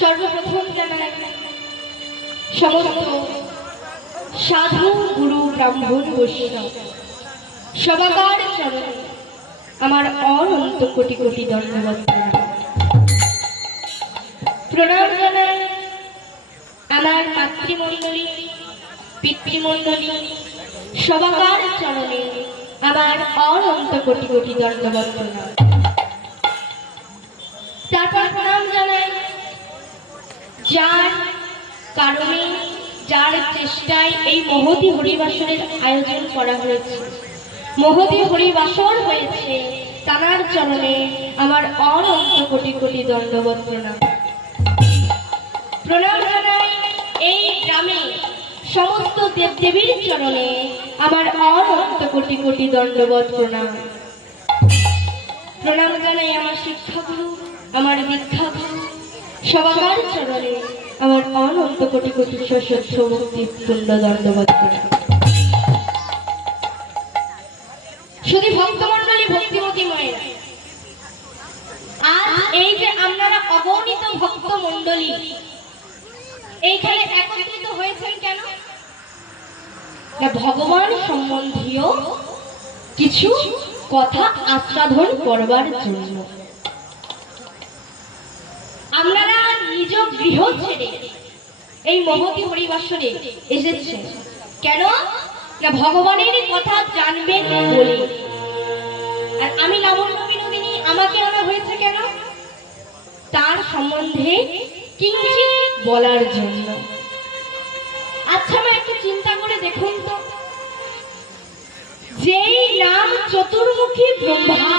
সর্বপ্রথম জানাই সমস্ত সাধু গুরু ব্রাহ্মণ বৈষ্ণব সবাকার চরণে আমার অনন্ত কোটি কোটি ধন্যবাদ প্রণাম জানাই আমার মাতৃমণ্ডলী পিতৃমণ্ডলী সবাকার চরণে আমার অনন্ত কোটি কোটি ধন্যবাদ তারপর প্রণাম জানাই যার কারণে যার চেষ্টায় এই মহতী হরিবাসরের আয়োজন করা হয়েছে, মহতী হরিবাসর হয়েছে, তার চরণে আমার অনন্ত কোটি কোটি দণ্ডবত প্রণাম। প্রণাম জানাই এই গ্রামে সমস্ত দেবদেবীর চরণে আমার অনন্ত কোটি কোটি দণ্ডবত প্রণাম। প্রণাম জানাই আমার শিক্ষাগুরু, আমার দীক্ষাগুরু সবার চরণে আমার অনন্ত কোটি কোটি সশস্ত্র ভক্তি পূর্ণ দণ্ডবত প্রণাম। শুধু ভক্তমণ্ডলী ভক্তিমতী মায়েরা, আজ এই যে আপনারা অগণিত ভক্ত মণ্ডলী এইখানে একত্রিত হয়েছেন কেন? ভগবান সম্বন্ধীয় কিছু কথা আস্বাদন করবার জন্য। আপনারা নিজ গৃহ ছেড়ে এই মহতী হরিবাসরে এসেছেন কেন? ভগবানের কথা জানবেন বলে। আর আমি লাবণ্য বিনোদিনী, আমাকে আনা হয়েছে কেন? তার সম্বন্ধে কিঞ্চিৎ বলার জন্য। আচ্ছা, আমি একটু চিন্তা করে দেখুন তো, যেই নাম চতুর্মুখী ব্রহ্মা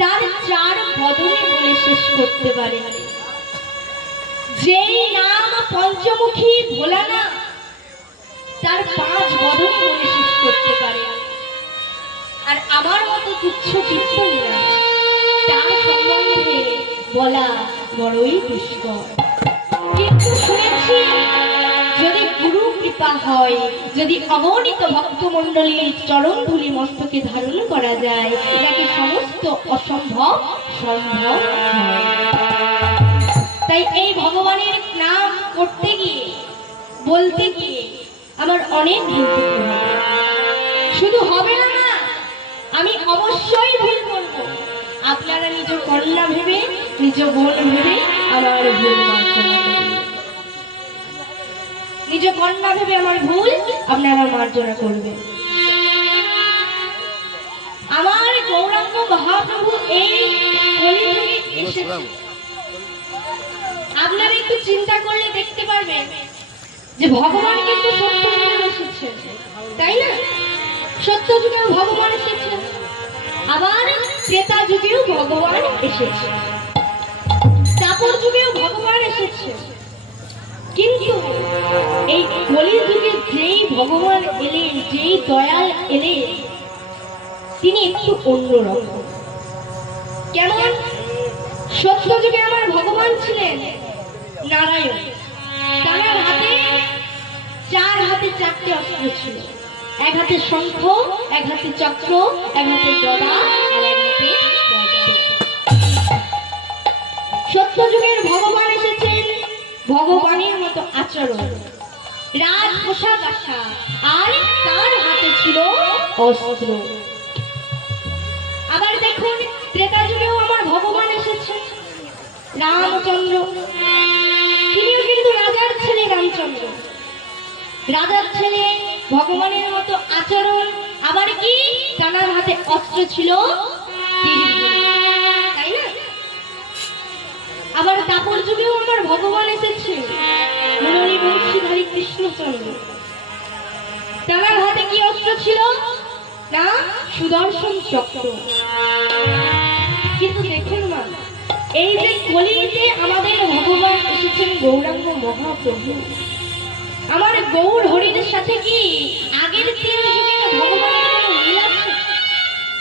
তার চার বদনে বলে শেষ করতে পারে, যেই নাম পঞ্চমুখী ভোলানাথ তার পাঁচ বদনে বলে শেষ করতে পারে, আর আমার মতো তুচ্ছ চিত্তহীনা তার সম্বন্ধে বলা বড়ই দুষ্কর। কিন্তু শুনেছি যদি গুরু কৃপা হয়, যদি অগণিত ভক্তমণ্ডলীর চরণ ধুলি মস্তকে ধারণ করা যায়, নাকি সমস্ত অসম্ভব সম্ভব হয়। তাই এই ভগবানের নাম করতে গিয়ে, বলতে গিয়ে আমার অনেক ভুল করতে হবে। শুধু হবে না, আমি অবশ্যই ভুল করব। আপনারা নিজ কন্যা ভেবে, নিজ বোন ভেবে আমার ভুল মার্জনা করবেন। নিজ কন্যা ভেবে আমার ভুল আপনারা মার্জনা করবেন। আমার গৌরাঙ্গ মহাপ্রভু এই কলিযুগে এসেছেন। আপনারা একটু চিন্তা করলে দেখতে পারবেন যে ভগবান কিন্তু সত্য যুগে এসেছেন, তাই না? সত্য যুগেও ভগবান এসেছেন, আবার ত্রেতা যুগেও ভগবান এসেছে, তাপর যুগেও ভগবান এসেছে। কিন্তু এই কলিযুগে যেই ভগবান এলেন, যেই দয়াল এলেন, তিনি একটু অন্যরকম। কেমন? সত্য যুগে আমার ভগবান ছিলেন নারায়ণ, তার হাতে চার হাতে চারটে অস্ত্র ছিল। এক হাতে শঙ্খ, এক হাতে চক্র, এক হাতে গদা, আর এক হাতে পদ্ম। সত্য যুগের ভগবান এসেছেন ভগবানের মতো আচরণ, রাজ পোশাক আশা, আর তার হাতে ছিল অস্ত্র। আবার দেখুন, ত্রেতা যুগেও আমার ভগবান এসেছে রামচন্দ্র, তিনিও কিন্তু রাজার ছেলে। রামচন্দ্র রাজার ছেলে, ভগবানের মতো আচরণ, আবার কি তার হাতে অস্ত্র ছিল, তাই না? আবার তাপর যুগেও আমার ভগবান এসেছে মুরলী বংশীধারী কৃষ্ণচন্দ্র, তার হাতে কি অস্ত্র ছিল না? সুদর্শন চক্র। কিন্তু দেখুন না, এই যে কলিতে আমাদের ভগবান এসেছেন গৌরাঙ্গ মহাপ্রভু, আমার গৌর হরির সাথে কি আগের তিন যুগের ভগবানের কোনো মিল আছে?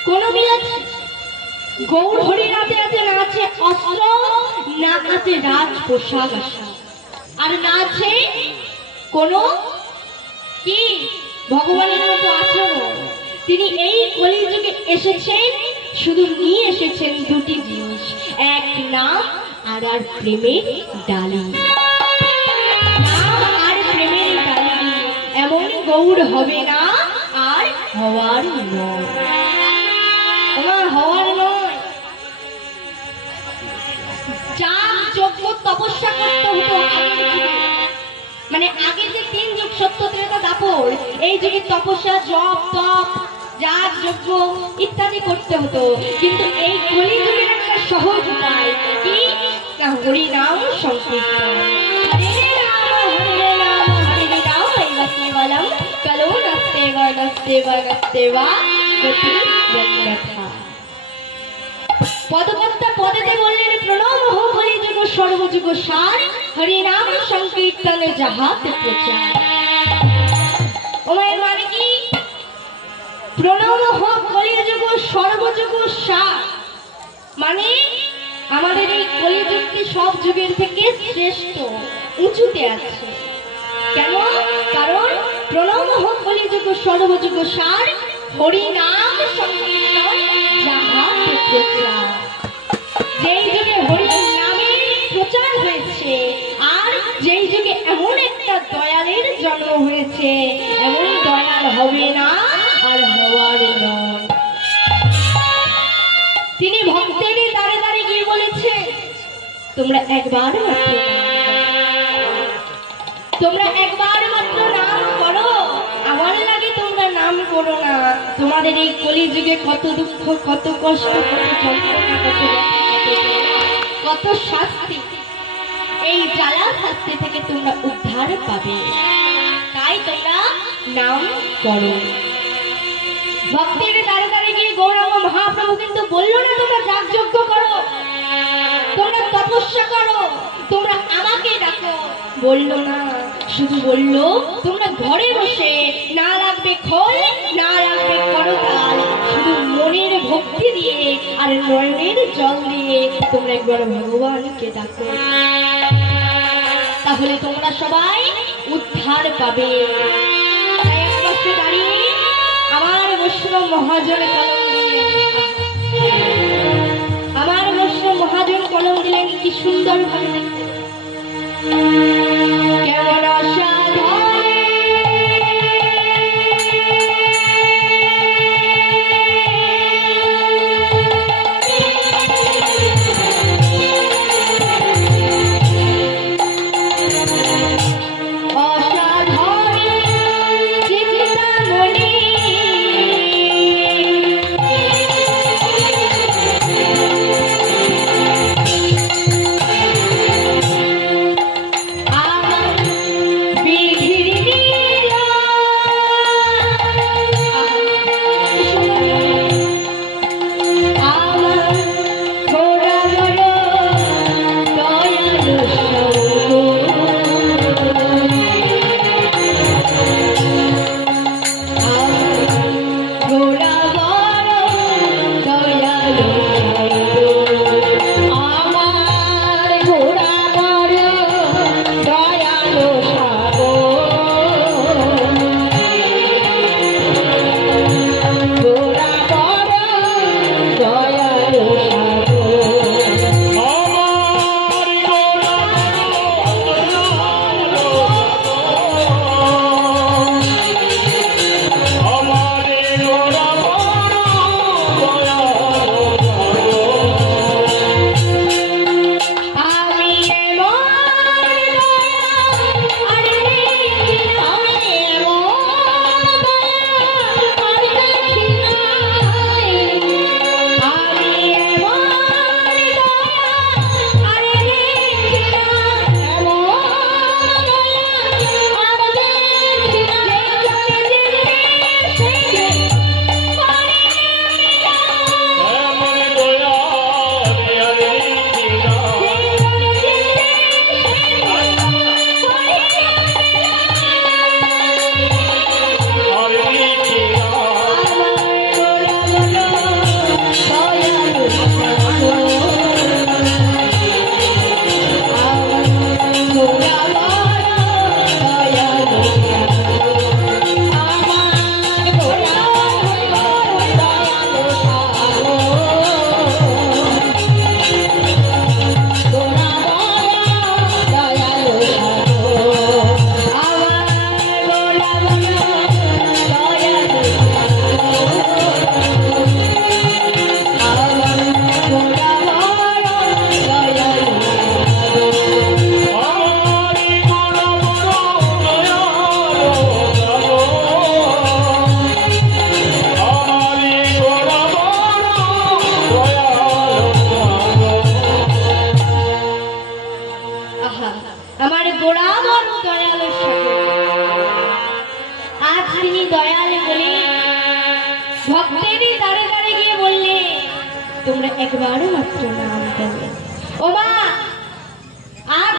কোনো মিল আছে? গৌর হরির হাতে আছে না আছে অস্ত্র, না আছে রাজ পোশাক আশা, আর না আছে কোনো কি ভগবানের মতো আচরণ। তিনি এই কলিযুগে এসেছেন, শুধু নিয়ে এসেছেন দুটি জিনিস, এক নাম আর প্রেমের ডালি। নাম আর প্রেমের ডালি, এমন গৌর হবে না আর হওয়ার নয়। হওয়ার নয়, যা যজ্ঞ তপস্যা করতে হতো আগের যুগে, মানে আগে যে 3 যুগ সত্য ত্রেতা দাপর, এই যুগে তপস্যা জপ তপ যাগ যজ্ঞ ইত্যাদি করতে হতো। কিন্তু এই কলিযুগের একটা সহজ উপায় কি, হরি নাম সংকীর্তন। হরে নাম হরে নাম কেবলম কলো নস্তেবা নস্তেবা নস্তেবা গতি যন্যথা। পদকর্তা পদেতে বললেন প্রণব হো কলিযুগ সর্বযুগ সার, হরি নাম সংকীর্তনে যাহাতে প্রচার। ওমায়ের মানে কি, প্রণব হো কলিযুগ সর্বযুগ সার, মানে আমাদের এই কলিযুগটি সব যুগের থেকে শ্রেষ্ঠ, উঁচুতে আছে। কেন? কারণ প্রণব হো কলিযুগ সর্বযুগ সার, হরি নাম সংকীর্তন যাহাতে প্রচার। যেই যুগে হরি নামের প্রচার হয়েছে, আর যেই যুগে এমন একটা দয়ালের জন্ম হয়েছে, এমন দয়াল হবে না আর হওয়ার নয়। তিনি ভক্তের দাঁড়ে দাঁড়িয়ে গিয়ে বলেছে, তোমরা একবার মাত্র তোমরা একবার মাত্র নাম করো, আমার লাগে তোমরা নাম করো না। তোমাদের এই কলিযুগে কত দুঃখ, কত কষ্ট, কত যন্ত্রণা, কত শাস্তি, এই জ্বালা শাস্তি থেকে তোমরা উদ্ধার পাবে, তাই তোমরা নাম করো। ভক্তের দ্বারে দ্বারে গিয়ে গৌরাঙ্গ মহাপ্রভু কিন্তু বললো না তোমরা যাগযজ্ঞ করো, তোমরা তপস্যা করো, তোমরা আমাকে ডাকো, বললো না। শুধু বললো তোমরা ঘরে বসে, না লাগবে খোল, না লাগবে করতাল, শুধু মনের ভক্তি দিয়ে আর নয়নের জল দিয়ে তোমরা একবার ভগবানকে ডাকো, তাহলে তোমরা সবাই উদ্ধার পাবে। এক পাশে দাঁড়িয়ে আমার বৈষ্ণব মহাজন কলম দিলেন, আমার বৈষ্ণব মহাজন কলম দিলেন, কি সুন্দর ভাবে কেমন অসাধারণ বরাবর দয়ালের সাথে। আজ তিনি দয়ালে বলে ভক্তেরই দ্বারে দ্বারে গিয়ে বললে তোমরা একবারও মাত্র নাম করো। ও মা